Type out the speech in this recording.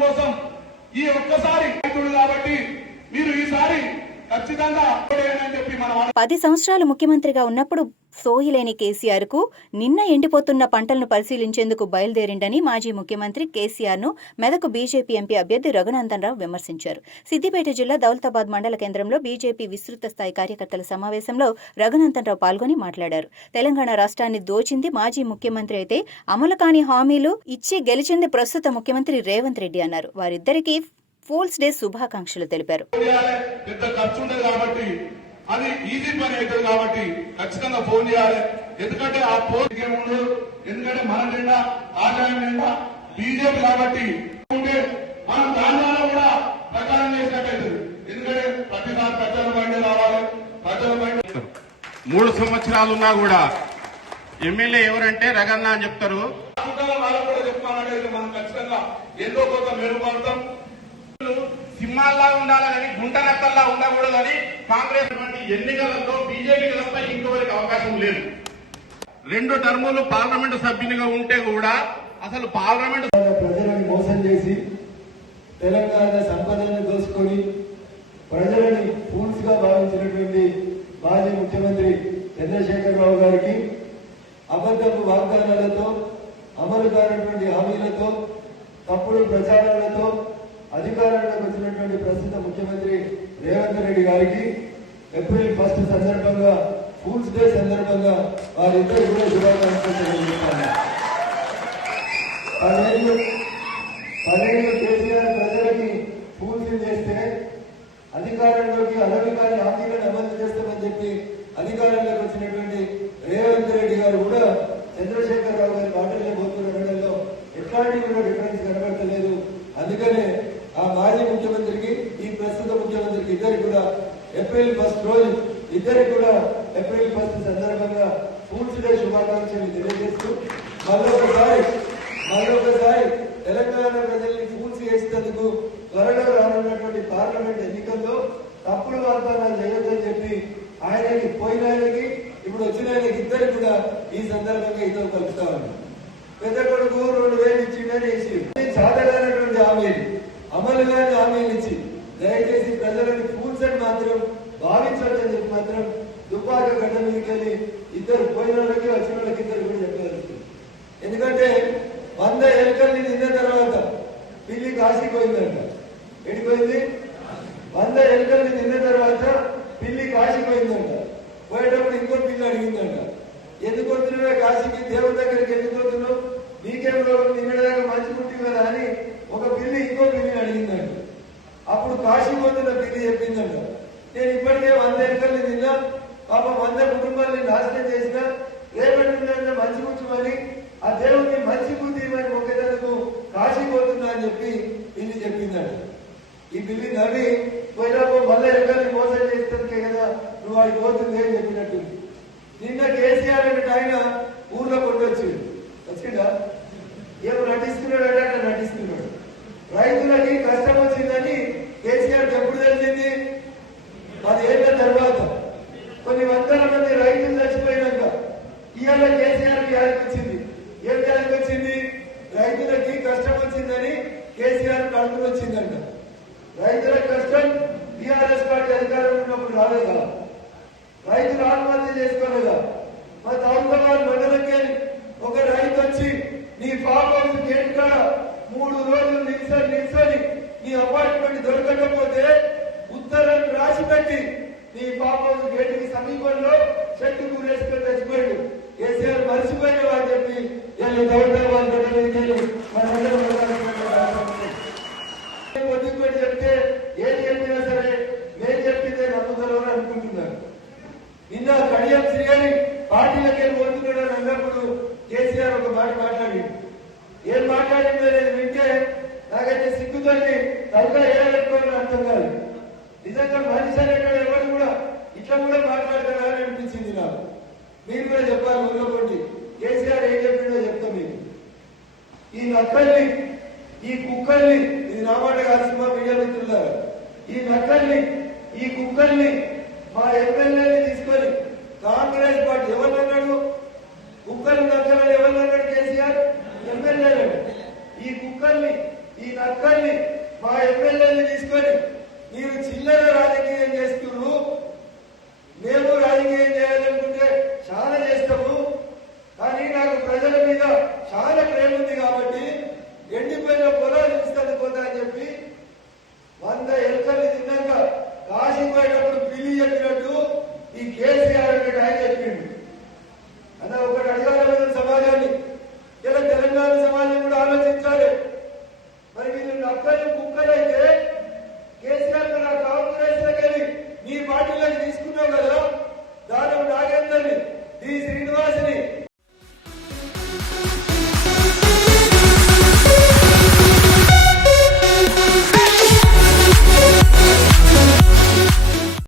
కోసం ఈ ఒక్కసారి నాయకుడు కాబట్టి మీరు ఈసారి పది సంవత్సరాలు ముఖ్యమంత్రిగా ఉన్నప్పుడు సోయిలేని కేసీఆర్కు నిన్న ఎండిపోతున్న పంటలను పరిశీలించేందుకు బయలుదేరిండని మాజీ ముఖ్యమంత్రి కేసీఆర్ను మెదకు బీజేపీ ఎంపీ అభ్యర్థి రఘునందనరావు విమర్శించారు. సిద్దిపేట జిల్లా దౌలతాబాద్ మండల కేంద్రంలో బీజేపీ విస్తృత స్థాయి కార్యకర్తల సమావేశంలో రఘునందనరావు పాల్గొని మాట్లాడారు. తెలంగాణ రాష్ట్రాన్ని దోచింది మాజీ ముఖ్యమంత్రి అయితే అమలు కాని హామీలు ఇచ్చి గెలిచింది ప్రస్తుత ముఖ్యమంత్రి రేవంత్ రెడ్డి అన్నారు. వారిద్దరికీ ఫూల్స్ డే శుభాకాంక్షలు తెలిపారు. పెద్ద ఖర్చు ఉండదు కాబట్టి అది ఈజీ పని అవుతుంది కాబట్టి ఖచ్చితంగా ఫోన్ చేయాలి. ఎందుకంటే ఆ ఫోన్ ఎందుకంటే మన నిండా ఆదాయం నిండా బీజేపీ కాబట్టి ఉంటే మనం కూడా ప్రచారం చేసినట్టయితుంది ఎందుకంటే ప్రతిసారి ప్రచార బండి రావాలి. ప్రచార బండి మూడు సంవత్సరాలు ఉన్నా కూడా ఎమ్మెల్యే ఎవరంటే రగన్న అని చెప్తారు. వాళ్ళకు కూడా చెప్తానంటే మనం ఖచ్చితంగా ఎంతో కొంత మెరుగుపడతాం సింహాల్లా ఉండాలని గుంట నక్కల్లా ఉండకూడదని కాంగ్రెస్ వంటి ఎన్నికలలో బీజేపీకి తప్ప ఇంకొకరికి అవకాశం లేదు. రెండు టర్ములు పార్లమెంటు సభ్యునిగా ఉంటే కూడా అసలు పార్లమెంట్ ప్రజలను మోసం చేసి తెలంగాణ సంపదను దోసుకొని ప్రజలని ఫూల్స్గా భావించినటువంటి మాజీ ముఖ్యమంత్రి చంద్రశేఖరరావు గారికి అబద్ధపు వాగ్దానాలతో అమలు కానటువంటి హామీలతో తప్పుడు ప్రచారాలతో అధికారంలోకి వచ్చినటువంటి ప్రస్తుత ముఖ్యమంత్రి రేవంత్ రెడ్డి గారికి ఏప్రిల్ ఫస్ట్ సందర్భంగా ఫూల్స్ డే సందర్భంగా వారిద్దరు కూడా శుభాకాంక్షలు తెలియజేస్తాను. పదేళ్ళు పదేళ్ళు కేసీఆర్ ప్రజలకి పూర్తి చేస్తే అధికారంలోకి అనధికారి హామీలను అమలు చేస్తామని చెప్పి అధికారంలోకి వచ్చినటువంటి రేవంత్ రెడ్డి గారు కూడా చంద్రశేఖర్ గారి మాటల్లో పోతున్నలో ఎట్లాంటి కూడా డిఫరెన్స్ కనబడతలేదు అందుకనే ఆ మాజీ ముఖ్యమంత్రికి ఈ ప్రస్తుత ముఖ్యమంత్రికి ఇద్దరు కూడా ఏప్రిల్ ఫస్ట్ రోజు ఇద్దరు కూడా ఏప్రిల్ ఫస్ట్ సందర్భంగా పూర్తిగా శుభాకాంక్షలు తెలియజేస్తూ మరొకసారి మరొకసారి తెలంగాణ ప్రజల్ని పూర్తి చేసినందుకు త్వరలో రానున్నటువంటి పార్లమెంట్ ఎన్నికల్లో తప్పుడు వాగ్దానాలు చేయొద్దని చెప్పి ఆయనకి పోయిన ఆయనకి ఇప్పుడు వచ్చిన ఆయనకి ఇద్దరు కూడా ఈ సందర్భంగా ఇద్దరు కలుపుతా ఉన్నారు పెద్ద కొడుకు రెండు వేలు ఇచ్చిండని వేసి సాధనటువంటి హామీలు అమలు కాని హామీలు ఇచ్చి దయచేసి ప్రజలని ఫూల్స్ అని మాత్రం భావించొద్దని చెప్పి మాత్రం దుబ్బాక గడ్డ మీదకి వెళ్ళి ఇద్దరు పోయిన వాళ్ళకి వచ్చిన వాళ్ళకి ఇద్దరు కూడా చెప్పగలుగుతుంది ఎందుకంటే వంద ఎలుకల్ని తిన్న తర్వాత పిల్లి కాసిపోయిందంట ఎడిపోయింది వంద ఎలుకల్ని తిన్న తర్వాత పిల్లి కాసిపోయిందంట పోయేటప్పుడు ఇంకో పిల్లి అడిగిందంట. ఎందుకు వస్తున్నావే కాశీకి? దేవుడి దగ్గరికి ఎందుకు వస్తున్నావు నీకేం రోగం మంచి పుట్టి కదా అని ఒక పిల్లి ఇంకో పిల్లిని అడిగిందంట. అప్పుడు కాశీ పోతున్న పిల్లి చెప్పిందంట. నేను ఇప్పటికే వంద ఎలుకల్ని తిన్నా పాప వంద కుటుంబాలని నాశనం చేసిన. రేపటి మంచి కూర్చోమని ఆ దేవుడిని మంచి బుద్ధి ఇవ్వని మొక్కేటందుకు కాశీ పోతున్నా అని చెప్పి పిల్లి చెప్పిందంట. ఈ పిల్లి నవ్వి పోయినప్పుడు మళ్ళీ ఎలుకల్ని మోసం చేస్తుంటే కదా నువ్వు వాడికి పోతుంది అని చెప్పినట్టు నిన్న కేసీఆర్ అనే ఆయన ఊర్లో కొట్టొచ్చు వచ్చిందా ఏమో నటిస్తున్నాడు అంటే అట్లా నటిస్తున్నాడు. రైతులకి కష్టం వచ్చిందని కేసీఆర్ ఎప్పుడు తెలిసింది? పదిహేను తర్వాత కొన్ని వందల మంది రైతులు చచ్చిపోయినాక ఇవాళ కేసీఆర్ వ్యాధికి వచ్చింది ఏం వ్యాధికి వచ్చింది రైతులకి కష్టం వచ్చిందని కేసీఆర్ వచ్చిందంట. రైతుల కష్టం టీఆర్ఎస్ పార్టీ అధికారంలో ఉన్నప్పుడు రాలేదా రైతులు ఆత్మహత్య చేసుకోలేదా? మా తాలూకాబాద్ మండలంకి ఒక రైతు వచ్చి నీ పాప గేట్ కాడ మూడు రోజులు నిల్చొని నిల్చొని నీ అపార్ట్మెంట్ దొరకకపోతే ఉత్తరం రాసి పెట్టి నీ పాప గేటుకి సమీపంలో చెట్టు కూరేసుకొని చచ్చిపోయాడు. కేసీఆర్ మర్చిపోయిన అని చెప్పి వీళ్ళు దౌర్జన్యాలు కడియం శ్రీగారి పార్టీలకి వెళ్ళి పోతున్నాడు అని అన్నప్పుడు కేసీఆర్ ఒక మాట మాట్లాడి. ఏం మాట్లాడింది అనేది వింటే నాకైతే సిగ్గుతోటి తలగా ఏడాలనుకోవాలని అర్థం కాదు. నిజంగా మనిషి అనేటువంటి ఎవరు కూడా ఇట్లా కూడా మాట్లాడతారా అని అనిపించింది నాకు. మీరు కూడా చెప్పాలి ఊళ్ళో కేసీఆర్ ఏం చెప్పిండో చెప్తాం మీకు. ఈ నక్కల్ని ఈ కుక్కల్ని ఇది నా మాట కాదు సినిమా మీడియా మిత్రులారా ఈ నక్కల్ని ఈ కుక్కల్ని మా ఎమ్మెల్యేని కాంగ్రెస్ పార్టీ ఎవరు Ukraine